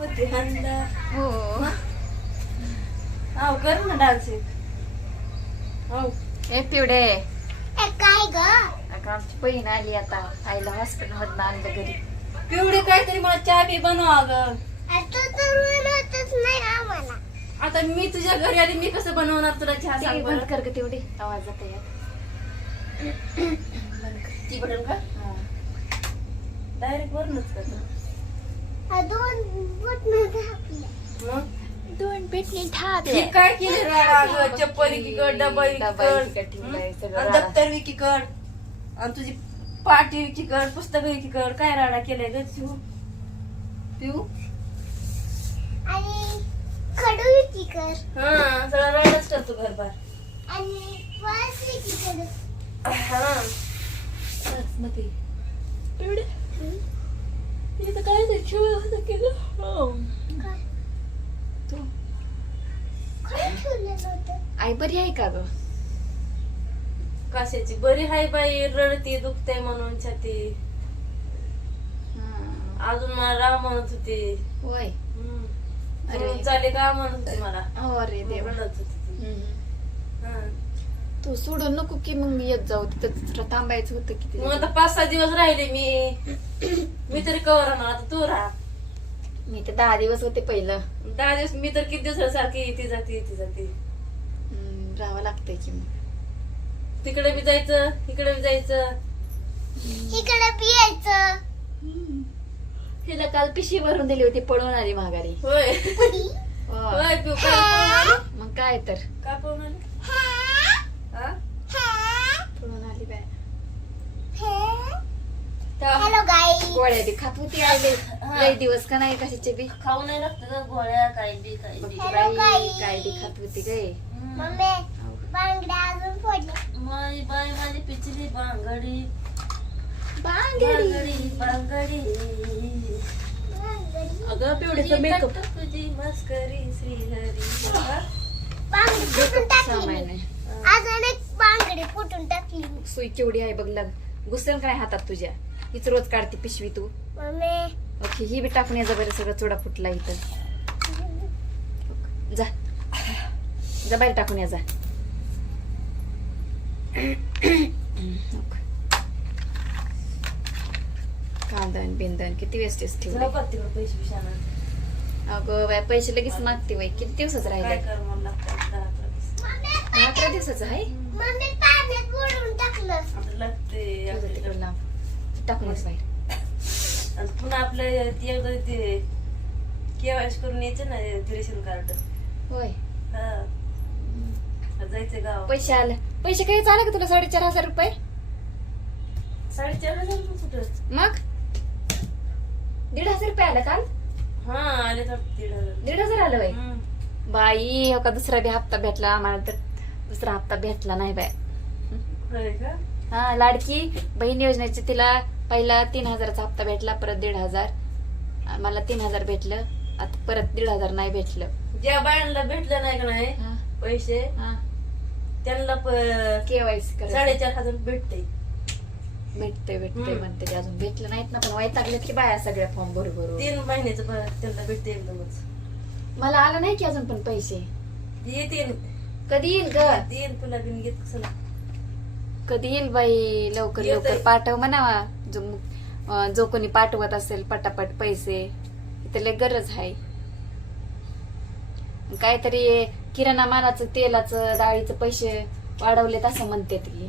गणपती हंदा हो आव कर ना डान्स आव ए पिवडे काय ग अगं आमची बहीण आली आता आईला हॉस्पिटल मधून आणलं घरी. पिवडी काहीतरी मला चहा बी बनव अगं. तू तर बोलतच नाही आम्हाला. आता मी तुझ्या घरी आली मी कसं बनवणार तुला चहा सांग बंद बरं. कर ग तेवढी आवाज जात यात. ती बटन का डायरेक्ट वरूनच का तू? दोन बटन घातले. मग दोन पेटली हे ठाकले काय केले राडा अगं चप्पल एकीकड डबा एकीकड आणि दप्तर एकीकड आणि तुझी पाटी एकीकड पुस्तक एकीकड काय राडा केलाय ग शिव पिऊ आणि खडू की कर हा सगळा राडाच करतो घरबार आणि वास की कर. हा मध्ये इथं काय ते शिव असं केलं हो. काय ठेवलेलं होतं? आई बरी आहे का ग? कशाची बरी हाय बाई रडती दुखते म्हणून छाती अजून मला राम म्हणत होती होय अरे चाले का म्हणत होती मला अरे देवा. रडत होती ती. हा. तू सोडून नको की मग येत जाऊ तिथं तुला थांबायचं होतं किती. मग आता 5-6 दिवस राहिले मी तरी कवर राहणार आता तू राहा मी तर 10 दिवस होते पहिलं. 10 दिवस मी तर किती दिवस सारखी येते जाते राहावं लागतंय की मग. तिकडे बी जायचं इकडे बी जायचं इकडे पियायचं. तिला काल पिशी भरून दिली होती पळून आली माघारी. होय हो. होय पिऊ काय पळून आली? मग काय तर का पळून आली हा? पळून आली बाय. त्या- हॅलो गाई. गोळ्या बी खात होती आले लय दिवस का नाही कशाचे बी. खाऊ नाही लागतं का गोळ्या काय बी हॅलो बाई गाई. काय बी खात होती गे. मम्मी बांगड्या अजून फोडल्या. माझी बाई माझी पिचली बांगडी बांगडी बांगडी अगं पिवडीचं मेकअप तुझी मस्करी श्रीहरी हा? बांगडी फुटून टाकली सामान मी. आहे. अजून एक बांगडी फुटून टाकली मी. सुई केवढी आहे बघ लग घुसेल काय हातात तुझ्या. हीच रोज काढते पिशवी तू. मम्मी ओके ही बी टाकून याचा बरं सगळं चुडा फुटला इथं. जा जा बाहेर टाकून या जा. कांदन बिंदन किती वेस्टेज ठेवले. जाऊ का तिकडे पैसे बिशाना अगं बाय पैसे लगेच मागते बाई. किती दिवसाचं काय राहिले? कर मला लागतं 10-11 दिवस. 11 दिवसाचं आहे. मम्मी पाण्यात बुडवून टाकलं. आता लागते तुझं तिकडं लांब. टाकून येस बाहेर. आणि पुन्हा आपलं ती एकदा ते केवायसी करून यायचं ना ते रेशन कार्ड होय हा जायचं गाव पैसे आले. पैसे काही आले का तुला 4,500 रुपये? 4,500 कुठं मग 1,500 रुपये आलं काल. हा आले तर 1,500 1,500 आलं बाई. हम्म. बाई हो का दुसरा बी हप्ता भेटला आम्हाला तर दुसरा हप्ता भेटला नाही बाय. होय का हा लाडकी बहीण योजनेचे तिला पहिला 3,000चा हप्ता भेटला परत 1,500 मला 3,000 भेटलं आता परत 1,500 नाही भेटलं. ज्या बायांना भेटलं नाही का नाही हा, पैसे हा. त्यांना केवायसी करायचं 4,500 भेटते भेटते हम्म. म्हणते ते अजून भेटलं नाहीत ना पण वैतागलेत की बाया सगळ्या फॉर्म भरू 3 महिन्याचं त्यांना भेटते एकदमच मला आलं नाही की अजून पण पैसे. येतील कधी येईल ग? येईल तुला बिन घेत कसं कधी येईल बाई लवकर येतंय. लवकर पाठव म्हणावा. जो कोणी पाठवत असेल पटापट पैसे इथे लय गरज आहे. काहीतरी किराणा मालाचं तेलाचं डाळीचं पैसे वाढवलेत असं म्हणतात की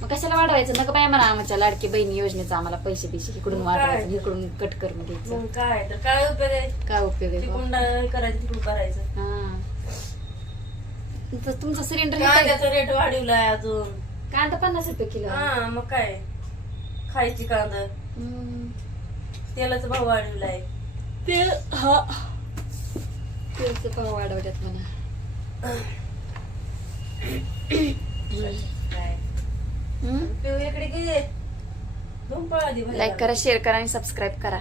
मग कशाला वाढवायचं नका बाय म्हणा आमच्या लाडकी बहिणी योजनेचं आम्हाला पैसे बिशे इकडून मग काय? वाढवायचं इकडून कट करून घ्यायचं. मग काय तर काय उपयोग आहे काय उपयोग आहे तिकडून बुवा? करायचं तिकडून करायचं हा तुमचं सिलेंडर कांद्याचा रेट वाढवलाय अजून कांदा 50 रुपये किलो आहे. हा मग काय खायची कांदा हम्म. तेलाचा भाव वाढवलाय तेल हा तेलचे भाव वाढवल्यात म्हणा. काय पिऊ इकडे घे धूम पळा दे लाईक करा शेअर करा आणि सबस्क्राईब करा.